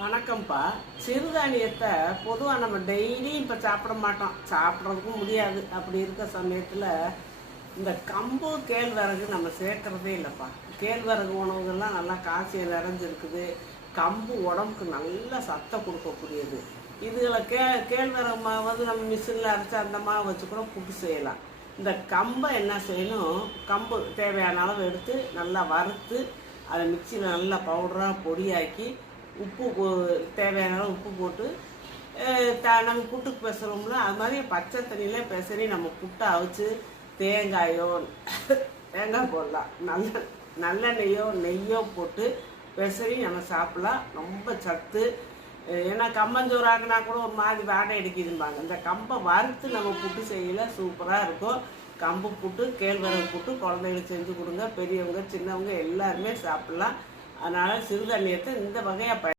வணக்கம்ப்பா. சிறுதானியத்தை பொதுவாக நம்ம டெய்லியும் இப்போ சாப்பிட மாட்டோம், சாப்பிட்றதுக்கும் முடியாது. அப்படி இருக்க சமயத்தில் இந்த கம்பு கேழ்வரகு நம்ம சேர்க்கறதே இல்லைப்பா. கேழ்வரகு உணவுகள்லாம் நல்லா கால்சியம் நிறைஞ்சிருக்குது. கம்பு உடம்புக்கு நல்ல சத்தம் கொடுக்கக்கூடியது. இதுகளை கேழ்வரகு மாவு வந்து நம்ம மிஷினில் அரைச்சி அந்த மாவு வச்சு கூட புட்டு செய்யலாம். இந்த கம்பை என்ன செய்யணும், கம்பு தேவையான அளவு எடுத்து நல்லா வறுத்து அதை மிக்சியில் நல்லா பவுடராக பொடியாக்கி உப்பு தேவையான அளவு உப்பு போட்டு நம்ம புட்டுக்கு பெசுறோம்ல அது மாதிரி பச்சை தண்ணியிலே பெசரி நம்ம புட்டை அவிச்சு தேங்காயோ தேங்காய் போடலாம், நல்லெண்ணெய்யோ நெய்யோ போட்டு பெசரி நம்ம சாப்பிடலாம். ரொம்ப சத்து. ஏன்னா கம்பஞ்சோறு ஆக்கினா கூட ஒரு மாதிரி வாடை அடிக்குதும்பாங்க. இந்த கம்பை வறுத்து நம்ம புட்டு செய்யல சூப்பராக இருக்கும். கம்பு புட்டு கேழ்வரகு புட்டு குழந்தைகளுக்கு செஞ்சு கொடுங்க. பெரியவங்க சின்னவங்க எல்லாருமே சாப்பிட்லாம். அதனால் சிறுதானியத்தை இந்த வகையாக